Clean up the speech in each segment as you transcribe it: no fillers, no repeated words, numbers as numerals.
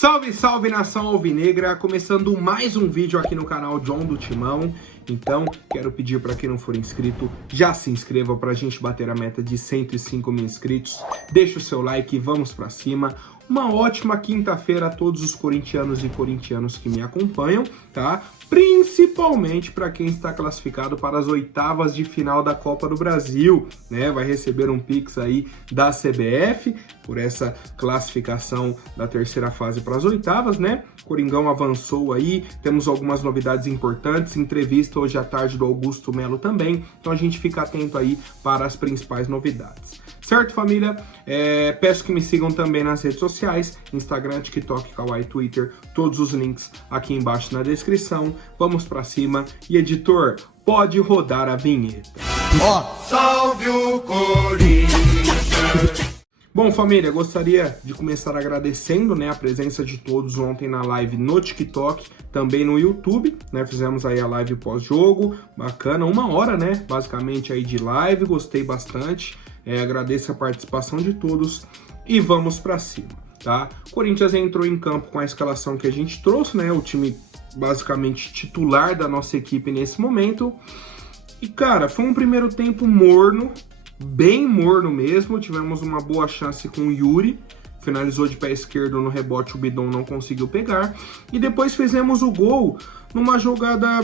Salve, salve nação alvinegra, começando mais um vídeo aqui no canal John do Timão. Então, quero pedir para quem não for inscrito, já se inscreva para a gente bater a meta de 105 mil inscritos. Deixa o seu like e vamos para cima. Uma ótima quinta-feira a todos os corintianos e corintianos que me acompanham, tá? Principalmente para quem está classificado para as oitavas de final da Copa do Brasil, né? Vai receber um Pix aí da CBF por essa classificação da terceira fase para as oitavas, né? Coringão avançou aí, temos algumas novidades importantes, entrevista hoje à tarde do Augusto Melo também, então a gente fica atento aí para as principais novidades. Certo, família? Peço que me sigam também nas redes sociais, Instagram, TikTok, Kawaii, Twitter, todos os links aqui embaixo na descrição. Vamos pra cima. E editor, pode rodar a vinheta. Ó, salve o Corinthians! Bom, família, gostaria de começar agradecendo, né, a presença de todos ontem na live no TikTok, também no YouTube, né, fizemos aí a live pós-jogo, bacana, 1 hora, né, basicamente aí de live, gostei bastante. Agradeço a participação de todos e vamos para cima, tá? O Corinthians entrou em campo com a escalação que a gente trouxe, né? O time basicamente titular da nossa equipe nesse momento. E, cara, foi um primeiro tempo morno, bem morno mesmo. Tivemos uma boa chance com o Yuri, finalizou de pé esquerdo no rebote, o Bidon não conseguiu pegar. E depois fizemos o gol numa jogada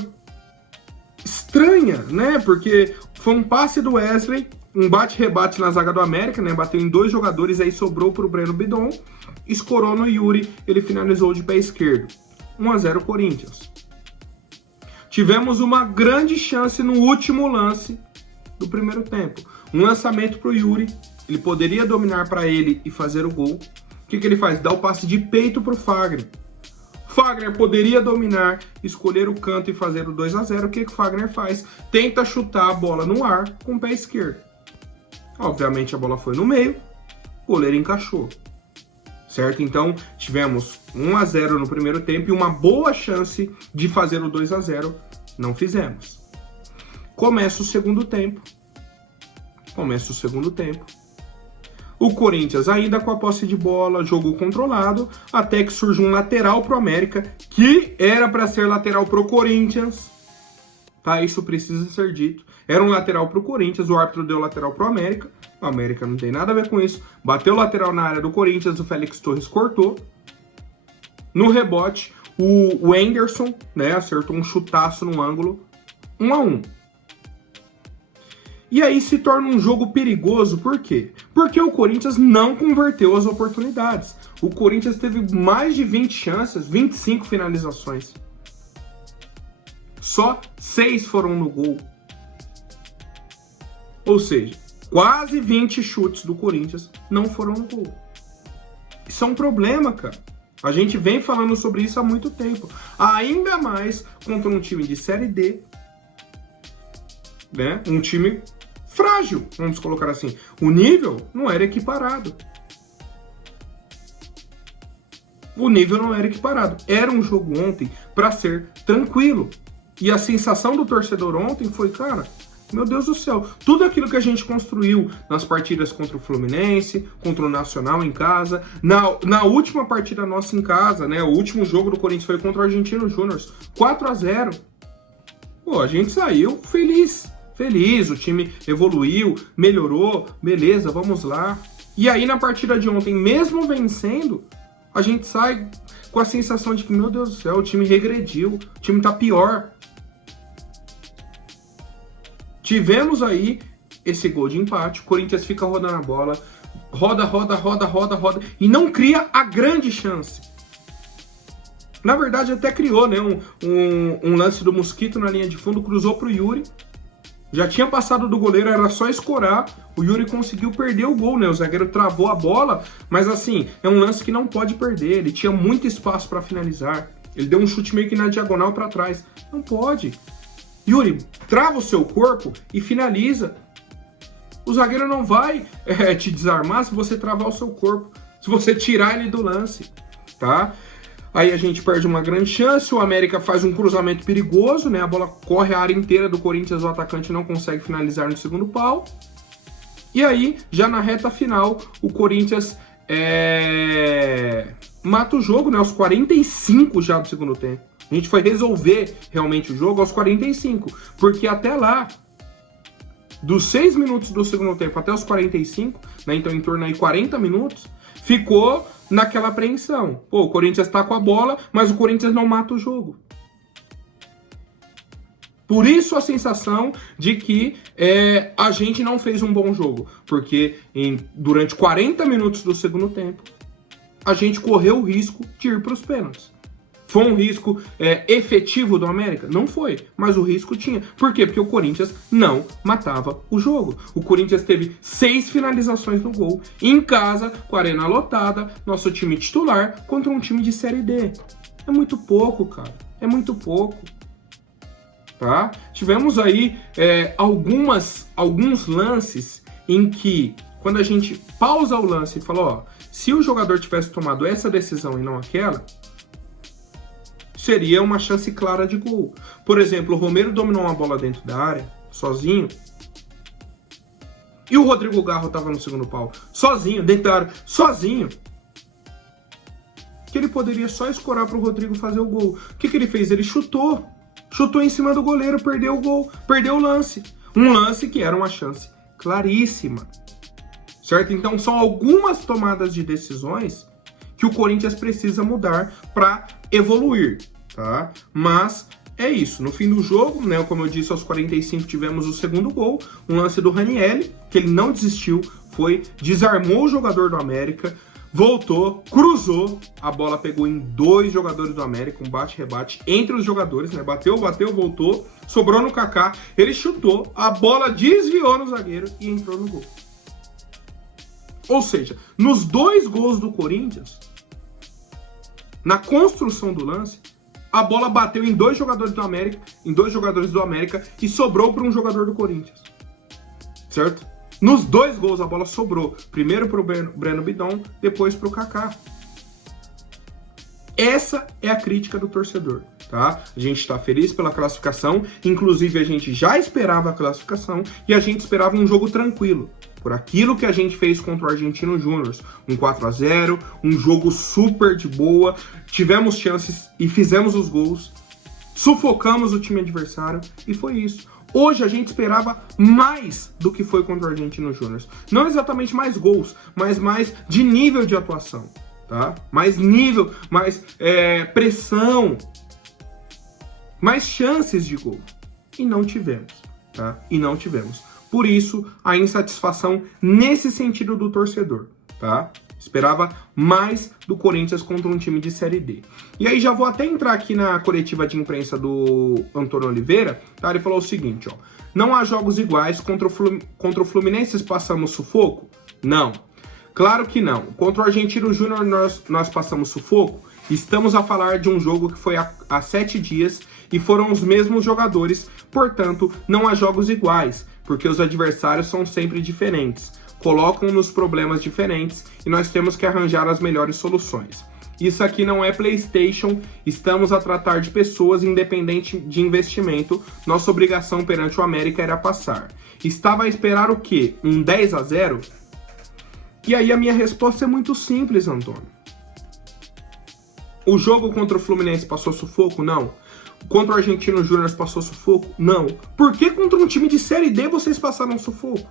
estranha, né? Porque foi um passe do Wesley, um bate-rebate na zaga do América, né? Bateu em 2 jogadores, aí sobrou pro Breno Bidon, escorou no Yuri, ele finalizou de pé esquerdo. 1-0 Corinthians. Tivemos uma grande chance no último lance do primeiro tempo. Um lançamento pro Yuri, ele poderia dominar para ele e fazer o gol. O que ele faz? Dá o passe de peito pro Fagner. Fagner poderia dominar, escolher o canto e fazer o 2-0. O que o Fagner faz? Tenta chutar a bola no ar com o pé esquerdo. Obviamente a bola foi no meio, o goleiro encaixou. Certo? Então tivemos 1-0 no primeiro tempo e uma boa chance de fazer o 2-0. Não fizemos. Começa o segundo tempo. O Corinthians ainda com a posse de bola, jogo controlado, até que surge um lateral pro América, que era para ser lateral pro Corinthians. Tá, isso precisa ser dito. Era um lateral pro Corinthians, o árbitro deu lateral pro América. O América não tem nada a ver com isso. Bateu lateral na área do Corinthians, o Félix Torres cortou. No rebote, o Anderson, né, acertou um chutaço no ângulo. 1-1. E aí se torna um jogo perigoso, por quê? Porque o Corinthians não converteu as oportunidades. O Corinthians teve mais de 20 chances, 25 finalizações. Só 6 foram no gol. Ou seja, quase 20 chutes do Corinthians não foram no gol. Isso é um problema, cara. A gente vem falando sobre isso há muito tempo. Ainda mais contra um time de Série D, né? Um time frágil, vamos colocar assim. O nível não era equiparado. Era um jogo ontem para ser tranquilo. E a sensação do torcedor ontem foi, cara, meu Deus do céu, tudo aquilo que a gente construiu nas partidas contra o Fluminense, contra o Nacional em casa, na última partida nossa em casa, né? O último jogo do Corinthians foi contra o Argentino Júnior, 4-0. Pô, a gente saiu feliz, o time evoluiu, melhorou, beleza, vamos lá. E aí na partida de ontem, mesmo vencendo, a gente sai com a sensação de que, meu Deus do céu, o time regrediu, o time tá pior. Tivemos aí esse gol de empate, o Corinthians fica rodando a bola, roda, e não cria a grande chance. Na verdade até criou, né, um lance do Mosquito na linha de fundo, cruzou pro Yuri, já tinha passado do goleiro, era só escorar, o Yuri conseguiu perder o gol, né, o zagueiro travou a bola, mas assim, é um lance que não pode perder, ele tinha muito espaço para finalizar, ele deu um chute meio que na diagonal para trás, não pode. Yuri, trava o seu corpo e finaliza. O zagueiro não vai te desarmar se você travar o seu corpo, se você tirar ele do lance, tá? Aí a gente perde uma grande chance, o América faz um cruzamento perigoso, né? A bola corre a área inteira do Corinthians, o atacante não consegue finalizar no segundo pau. E aí, já na reta final, o Corinthians mata o jogo, né? Aos 45 já do segundo tempo. A gente foi resolver realmente o jogo aos 45. Porque até lá, dos 6 minutos do segundo tempo até os 45, né? Então em torno aí 40 minutos, ficou naquela apreensão. Pô, o Corinthians tá com a bola, mas o Corinthians não mata o jogo. Por isso a sensação de que a gente não fez um bom jogo. Porque durante 40 minutos do segundo tempo, a gente correu o risco de ir para os pênaltis. Foi um risco efetivo do América? Não foi, mas o risco tinha. Por quê? Porque o Corinthians não matava o jogo. O Corinthians teve 6 finalizações no gol, em casa, com a arena lotada, nosso time titular, contra um time de Série D. É muito pouco, cara. É muito pouco. Tá? Tivemos aí alguns lances em que, quando a gente pausa o lance e fala, ó, se o jogador tivesse tomado essa decisão e não aquela, seria uma chance clara de gol. Por exemplo, o Romero dominou uma bola dentro da área, sozinho, e o Rodrigo Garro estava no segundo pau, sozinho, dentro da área, sozinho, que ele poderia só escorar para o Rodrigo fazer o gol. O que ele fez? Ele chutou em cima do goleiro, perdeu o gol, perdeu o lance. Um lance que era uma chance claríssima. Certo? Então são algumas tomadas de decisões que o Corinthians precisa mudar para evoluir, tá? Mas é isso. No fim do jogo, né, como eu disse, aos 45 tivemos o segundo gol, um lance do Ranieri, que ele não desistiu, desarmou o jogador do América, voltou, cruzou, a bola pegou em 2 jogadores do América, um bate-rebate entre os jogadores, né? Bateu, voltou, sobrou no Kaká, ele chutou, a bola desviou no zagueiro e entrou no gol. Ou seja, nos 2 gols do Corinthians, na construção do lance, a bola bateu em 2 jogadores do América, e sobrou para um jogador do Corinthians. Certo? Nos 2 gols a bola sobrou. Primeiro para o Breno Bidon, depois para o Kaká. Essa é a crítica do torcedor, tá? A gente está feliz pela classificação, inclusive a gente já esperava a classificação e a gente esperava um jogo tranquilo. Por aquilo que a gente fez contra o Argentino Júnior, um 4-0, um jogo super de boa, tivemos chances e fizemos os gols, sufocamos o time adversário e foi isso. Hoje a gente esperava mais do que foi contra o Argentino Júnior. Não exatamente mais gols, mas mais de nível de atuação, tá? Mais nível, mais pressão, mais chances de gol. E não tivemos, tá? E não tivemos. Por isso, a insatisfação nesse sentido do torcedor, tá? Esperava mais do Corinthians contra um time de Série D. E aí já vou até entrar aqui na coletiva de imprensa do Antônio Oliveira, tá? Ele falou o seguinte, ó. Não há jogos iguais, contra o Fluminense passamos sufoco? Não. Claro que não. Contra o Argentino Júnior nós passamos sufoco? Estamos a falar de um jogo que foi há 7 dias e foram os mesmos jogadores, portanto, não há jogos iguais, porque os adversários são sempre diferentes, colocam-nos problemas diferentes e nós temos que arranjar as melhores soluções. Isso aqui não é PlayStation, estamos a tratar de pessoas independente de investimento, nossa obrigação perante o América era passar. Estava a esperar o quê? Um 10-0? E aí a minha resposta é muito simples, Antônio. O jogo contra o Fluminense passou sufoco? Não. Contra o Argentino Júnior passou sufoco? Não. Por que contra um time de Série D vocês passaram sufoco?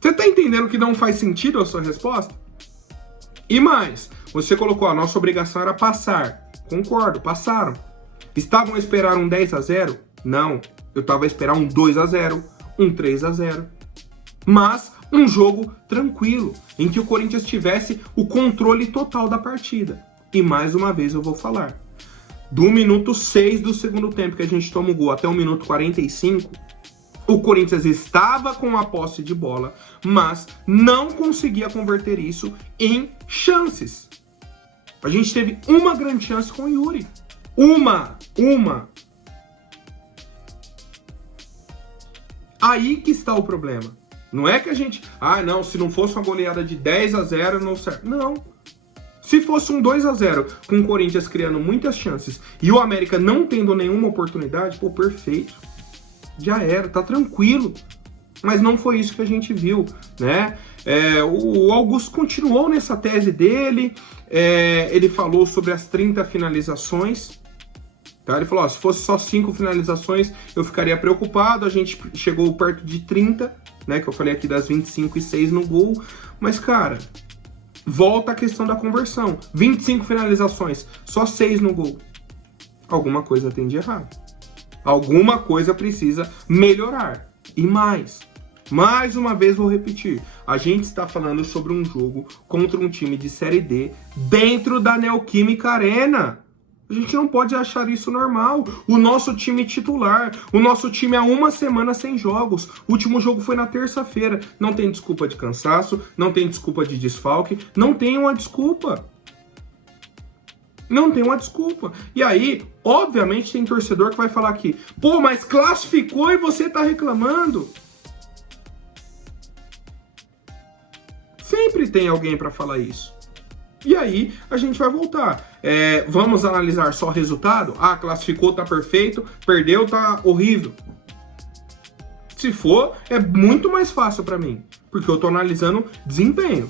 Você tá entendendo que não faz sentido a sua resposta? E mais, você colocou a nossa obrigação era passar. Concordo, passaram. Estavam a esperar um 10-0? Não. Eu estava a esperar um 2-0, um 3-0. Mas um jogo tranquilo, em que o Corinthians tivesse o controle total da partida. E mais uma vez eu vou falar. Do minuto 6 do segundo tempo que a gente toma o gol até o minuto 45, o Corinthians estava com a posse de bola, mas não conseguia converter isso em chances. A gente teve uma grande chance com o Yuri. Uma. Aí que está o problema. Não é que a gente... não, se não fosse uma goleada de 10-0, não serve. Não. Se fosse um 2-0, com o Corinthians criando muitas chances e o América não tendo nenhuma oportunidade, pô, perfeito. Já era, tá tranquilo. Mas não foi isso que a gente viu, né? O Augusto continuou nessa tese dele, ele falou sobre as 30 finalizações, tá? Ele falou, ó, se fosse só 5 finalizações, eu ficaria preocupado, a gente chegou perto de 30, né? Que eu falei aqui das 25 e 6 no gol, mas, cara, volta a questão da conversão. 25 finalizações, só 6 no gol. Alguma coisa tem de errado. Alguma coisa precisa melhorar. E mais uma vez vou repetir, a gente está falando sobre um jogo contra um time de Série D dentro da Neoquímica Arena. A gente não pode achar isso normal. O nosso time titular, o nosso time há uma semana sem jogos. O último jogo foi na terça-feira. Não tem desculpa de cansaço, não tem desculpa de desfalque, não tem uma desculpa. Não tem uma desculpa. E aí, obviamente, tem torcedor que vai falar aqui, pô, mas classificou e você tá reclamando? Sempre tem alguém para falar isso. E aí, a gente vai voltar. Vamos analisar só o resultado? Ah, classificou, tá perfeito. Perdeu, tá horrível. Se for, é muito mais fácil para mim. Porque eu tô analisando desempenho.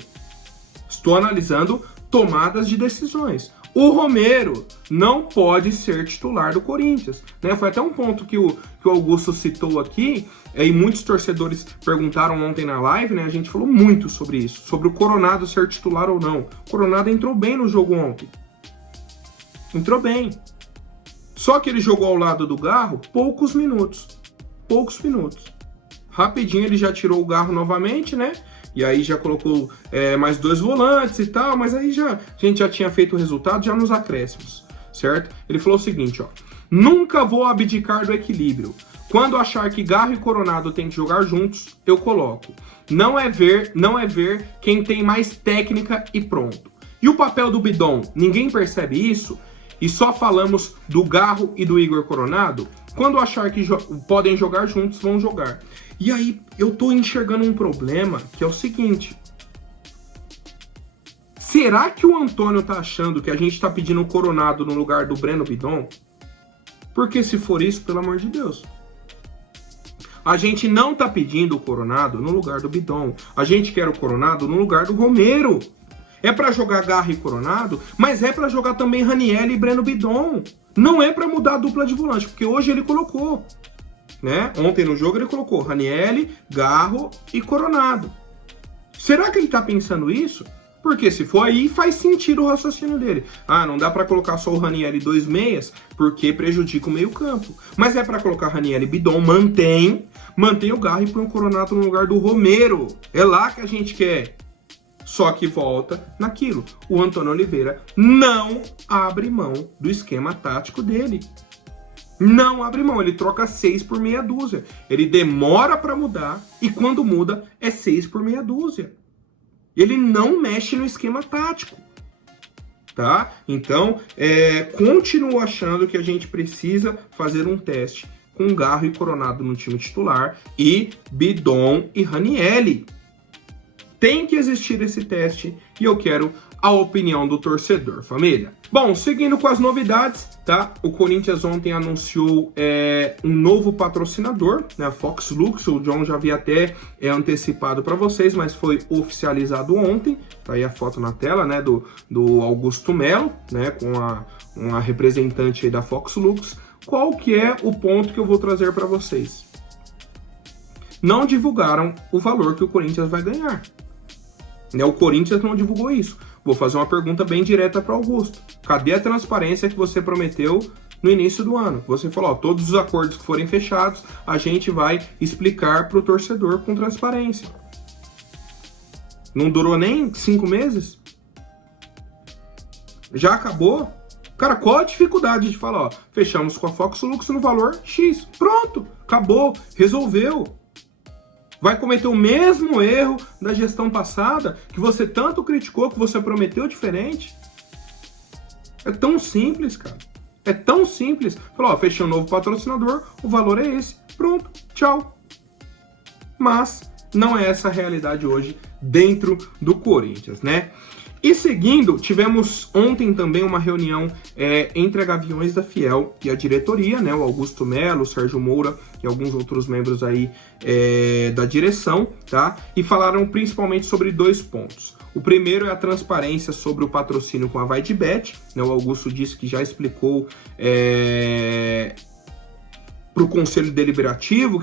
Estou analisando tomadas de decisões. O Romero não pode ser titular do Corinthians, né? Foi até um ponto que o Augusto citou aqui, e muitos torcedores perguntaram ontem na live, né? A gente falou muito sobre isso, sobre o Coronado ser titular ou não. O Coronado entrou bem no jogo ontem. Entrou bem. Só que ele jogou ao lado do Garro poucos minutos. Poucos minutos. Rapidinho ele já tirou o Garro novamente, né? E aí já colocou mais 2 volantes e tal, mas aí a gente já tinha feito o resultado já nos acréscimos, certo? Ele falou o seguinte, ó: nunca vou abdicar do equilíbrio. Quando achar que Garro e Coronado têm que jogar juntos, eu coloco. Não é ver quem tem mais técnica e pronto. E o papel do Bidon, ninguém percebe isso? E só falamos do Garro e do Igor Coronado? Quando achar que podem jogar juntos, vão jogar. E aí, eu tô enxergando um problema, que é o seguinte. Será que o Antônio tá achando que a gente tá pedindo o Coronado no lugar do Breno Bidon? Porque se for isso, pelo amor de Deus. A gente não tá pedindo o Coronado no lugar do Bidon. A gente quer o Coronado no lugar do Romero. É pra jogar Garro e Coronado, mas é pra jogar também Raniel e Breno Bidon. Não é pra mudar a dupla de volante, porque hoje ele colocou, né? Ontem no jogo ele colocou Raniel, Garro e Coronado. Será que ele tá pensando isso? Porque se for aí, faz sentido o raciocínio dele. Ah, não dá pra colocar só o Raniel e 2 meias, porque prejudica o meio campo. Mas é pra colocar Raniel e Bidon, mantém o Garro e põe o Coronado no lugar do Romero. É lá que a gente quer. Só que volta naquilo. O Antônio Oliveira não abre mão do esquema tático dele. Não abre mão. Ele troca 6 por meia dúzia. Ele demora para mudar e quando muda é 6 por meia dúzia. Ele não mexe no esquema tático. Tá? Então, continuo achando que a gente precisa fazer um teste com Garro e Coronado no time titular e Bidon e Raniel. Tem que existir esse teste e eu quero a opinião do torcedor, família. Bom, seguindo com as novidades, tá? O Corinthians ontem anunciou um novo patrocinador, né? A Fox Lux. O John já havia até antecipado para vocês, mas foi oficializado ontem. Tá aí a foto na tela, né? Do Augusto Melo, né? Com uma representante aí da Fox Lux. Qual que é o ponto que eu vou trazer para vocês? Não divulgaram o valor que o Corinthians vai ganhar. O Corinthians não divulgou isso. Vou fazer uma pergunta bem direta para o Augusto. Cadê a transparência que você prometeu no início do ano? Você falou, ó, todos os acordos que forem fechados, a gente vai explicar para o torcedor com transparência. Não durou nem 5 meses? Já acabou? Cara, qual a dificuldade de falar, ó, fechamos com a Fox Lux no valor X. Pronto, acabou, resolveu. Vai cometer o mesmo erro da gestão passada, que você tanto criticou, que você prometeu diferente. É tão simples, cara. É tão simples. Falou, ó, fechei um novo patrocinador, o valor é esse. Pronto, tchau. Mas não é essa a realidade hoje dentro do Corinthians, né? E seguindo, tivemos ontem também uma reunião entre a Gaviões da Fiel e a diretoria, né? O Augusto Melo, o Sérgio Moura e alguns outros membros aí da direção, tá? E falaram principalmente sobre 2 pontos. O primeiro é a transparência sobre o patrocínio com a VaideBet, né? O Augusto disse que já explicou para o Conselho Deliberativo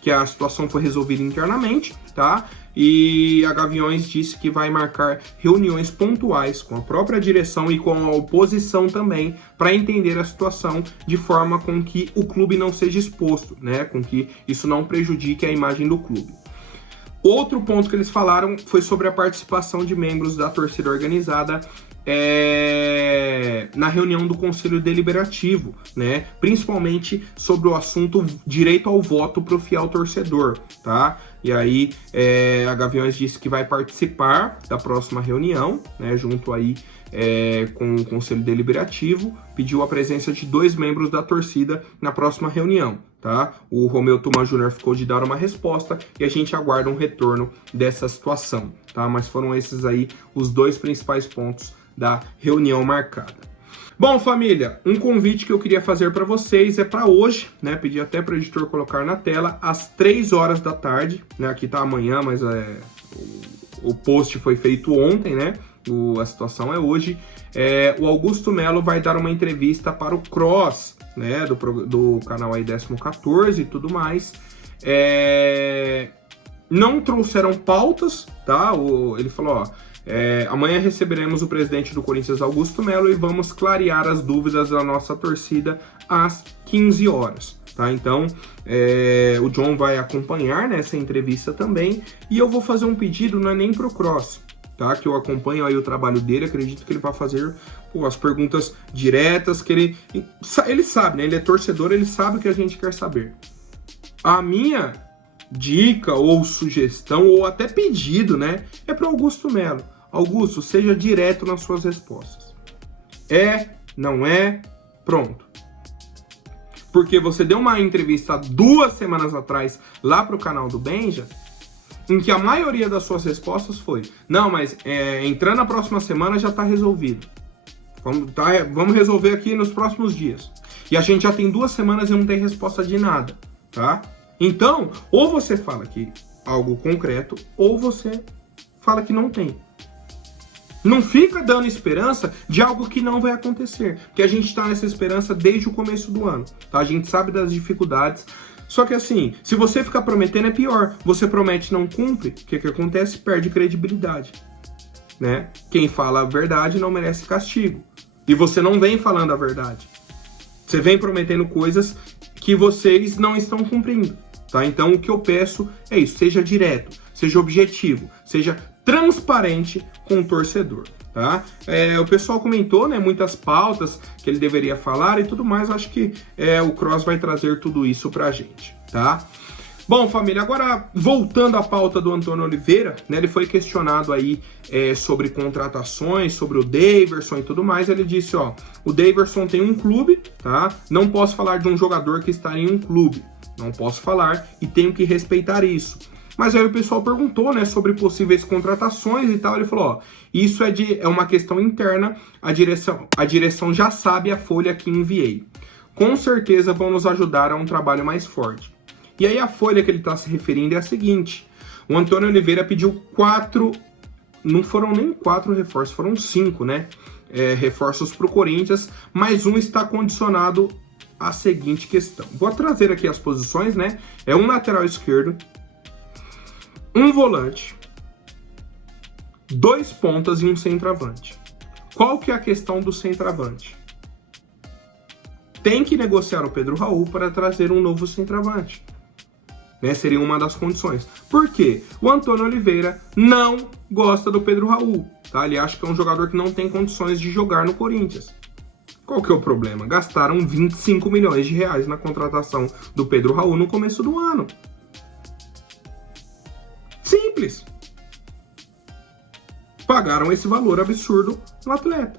que a situação foi resolvida internamente, tá? E a Gaviões disse que vai marcar reuniões pontuais com a própria direção e com a oposição também para entender a situação de forma com que o clube não seja exposto, né? Com que isso não prejudique a imagem do clube. Outro ponto que eles falaram foi sobre a participação de membros da torcida organizada na reunião do Conselho Deliberativo, né? Principalmente sobre o assunto direito ao voto para o fiel torcedor, tá? E aí a Gaviões disse que vai participar da próxima reunião, né? Junto aí com o Conselho Deliberativo, pediu a presença de 2 membros da torcida na próxima reunião, tá? O Romeu Tuma Júnior ficou de dar uma resposta e a gente aguarda um retorno dessa situação, tá? Mas foram esses aí os 2 principais pontos da reunião marcada. Bom, família, um convite que eu queria fazer para vocês é para hoje, né? Pedi até para o editor colocar na tela, às 3 horas da tarde, né? Aqui tá amanhã, mas o post foi feito ontem, né? A situação é hoje. O Augusto Melo vai dar uma entrevista para o Cross, né? Do canal aí 14 e tudo mais. Não trouxeram pautas, tá? Ele falou, ó, amanhã receberemos o presidente do Corinthians, Augusto Melo, e vamos clarear as dúvidas da nossa torcida às 15 horas. Tá? Então, o John vai acompanhar nessa entrevista também, e eu vou fazer um pedido, não é nem pro Cross, tá? Que eu acompanho aí o trabalho dele, acredito que ele vai fazer as perguntas diretas, que ele sabe, né? Ele é torcedor, ele sabe o que a gente quer saber. A minha dica ou sugestão, ou até pedido, né? É pro Augusto Melo. Augusto, seja direto nas suas respostas. Não é, pronto. Porque você deu uma entrevista 2 semanas atrás lá pro canal do Benja, em que a maioria das suas respostas foi: não, mas entrando na próxima semana já tá resolvido. Vamos resolver aqui nos próximos dias. E a gente já tem 2 semanas e não tem resposta de nada, tá? Então, ou você fala que algo concreto, ou você fala que não tem. Não fica dando esperança de algo que não vai acontecer, porque a gente está nessa esperança desde o começo do ano, tá? A gente sabe das dificuldades, só que assim, se você ficar prometendo é pior. Você promete e não cumpre, o que acontece? Perde credibilidade, né? Quem fala a verdade não merece castigo. E você não vem falando a verdade. Você vem prometendo coisas que vocês não estão cumprindo, tá? Então o que eu peço é isso, seja direto, seja objetivo, seja transparente com o torcedor, tá? O pessoal comentou, né, muitas pautas que ele deveria falar e tudo mais. Acho que o Cross vai trazer tudo isso pra gente, tá? Bom, família, agora voltando à pauta do Antônio Oliveira, né, ele foi questionado aí sobre contratações, sobre o Daverson e tudo mais. Ele disse, ó, o Daverson tem um clube, tá? Não posso falar de um jogador que está em um clube, não posso falar e tenho que respeitar isso. Mas aí o pessoal perguntou, né, sobre possíveis contratações e tal. Ele falou, ó, isso é uma questão interna, a direção já sabe a folha que enviei. Com certeza vão nos ajudar a um trabalho mais forte. E aí a folha que ele está se referindo é a seguinte: o Antônio Oliveira pediu 4, não foram nem 4 reforços, foram 5, né? Reforços para o Corinthians, mas um está condicionado à seguinte questão. Vou trazer aqui as posições, né? É um lateral esquerdo, um volante, 2 pontas e um centroavante. Qual que é a questão do centroavante? Tem que negociar o Pedro Raul para trazer um novo centroavante, né? Seria uma das condições. Por quê? O Antônio Oliveira não gosta do Pedro Raul, tá? Ele acha que é um jogador que não tem condições de jogar no Corinthians. Qual que é o problema? Gastaram 25 milhões de reais na contratação do Pedro Raul no começo do ano. Simples. Pagaram esse valor absurdo no atleta.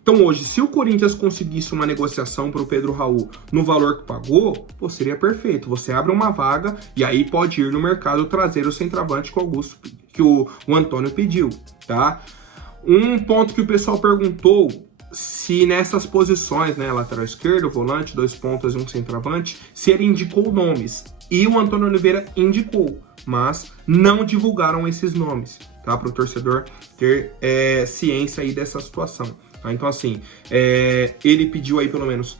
Então hoje, se o Corinthians conseguisse uma negociação para o Pedro Raul no valor que pagou, pô, seria perfeito. Você abre uma vaga e aí pode ir no mercado trazer o centroavante que o Antônio pediu, tá? Um ponto que o pessoal perguntou, se nessas posições, né, lateral esquerdo, volante, 2 pontas e um centroavante, se ele indicou nomes. E o Antônio Oliveira indicou, mas não divulgaram esses nomes, tá? Para o torcedor ter ciência aí dessa situação. Tá? Então, assim, ele pediu aí pelo menos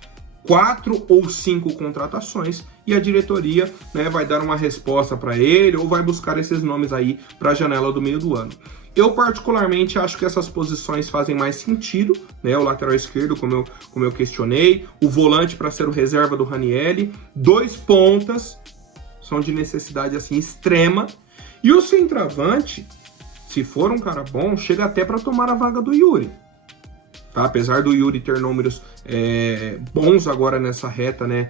4 ou 5 contratações e a diretoria, né, vai dar uma resposta para ele ou vai buscar esses nomes aí para a janela do meio do ano. Eu particularmente acho que essas posições fazem mais sentido, né? O lateral esquerdo, como eu questionei, o volante para ser o reserva do Ranieri, 2 pontas são de necessidade assim extrema e o centroavante, se for um cara bom, chega até para tomar a vaga do Yuri. Tá? Apesar do Yuri ter números bons agora nessa reta, né?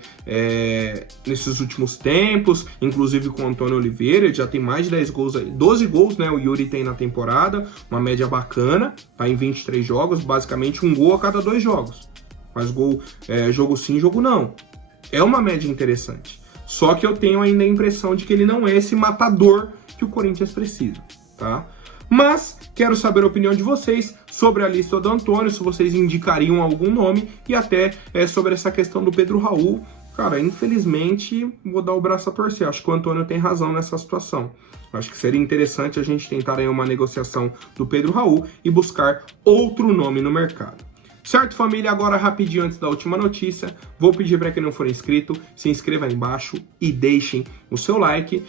Nesses últimos tempos, inclusive com o Antônio Oliveira, ele já tem mais de 10 gols, 12 gols, né? O Yuri tem na temporada, uma média bacana, tá em 23 jogos, basicamente 1 gol a cada 2 jogos. Faz gol, jogo sim, jogo não. É uma média interessante. Só que eu tenho ainda a impressão de que ele não é esse matador que o Corinthians precisa, tá? Mas quero saber a opinião de vocês sobre a lista do Antônio, se vocês indicariam algum nome e até sobre essa questão do Pedro Raul. Cara, infelizmente, vou dar o braço a torcer. Acho que o Antônio tem razão nessa situação. Acho que seria interessante a gente tentar aí uma negociação do Pedro Raul e buscar outro nome no mercado. Certo, família? Agora, rapidinho antes da última notícia, vou pedir para quem não for inscrito, se inscreva aí embaixo e deixem o seu like.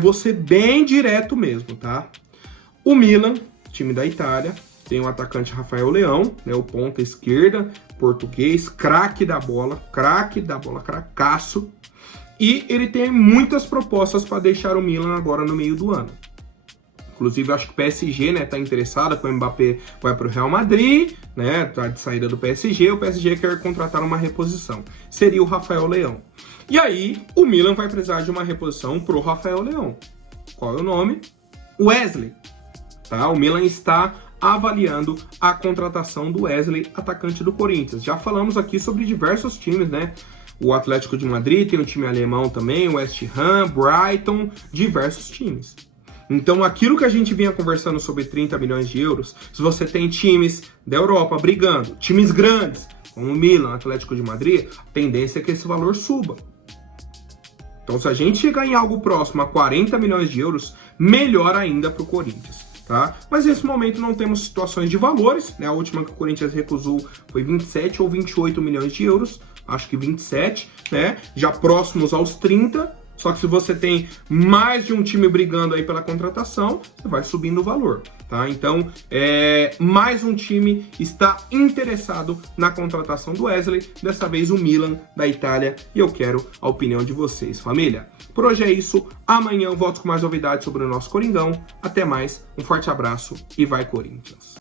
Vou ser bem direto mesmo, tá? O Milan, time da Itália, tem o atacante Rafael Leão, né, o ponta esquerda, português, craque da bola, cracaço. E ele tem muitas propostas para deixar o Milan agora no meio do ano. Inclusive, acho que o PSG, né, tá interessado, que o Mbappé vai para o Real Madrid, né, tá de saída do PSG, o PSG quer contratar uma reposição. Seria o Rafael Leão. E aí, o Milan vai precisar de uma reposição pro Rafael Leão. Qual é o nome? Wesley. Tá? O Milan está avaliando a contratação do Wesley, atacante do Corinthians. Já falamos aqui sobre diversos times, né? O Atlético de Madrid, tem um time alemão também, o West Ham, Brighton, diversos times. Então, aquilo que a gente vinha conversando sobre 30 milhões de euros, se você tem times da Europa brigando, times grandes, como o Milan, Atlético de Madrid, a tendência é que esse valor suba. Então, se a gente chegar em algo próximo a 40 milhões de euros, melhor ainda para o Corinthians. Tá? Mas nesse momento não temos situações de valores, né? A última que o Corinthians recusou foi 27 ou 28 milhões de euros, acho que 27, né? Já próximos aos 30, só que se você tem mais de um time brigando aí pela contratação, você vai subindo o valor, tá? Então, mais um time está interessado na contratação do Wesley, dessa vez o Milan da Itália, e eu quero a opinião de vocês, família. Por hoje é isso, amanhã eu volto com mais novidades sobre o nosso Coringão. Até mais, um forte abraço e vai Corinthians!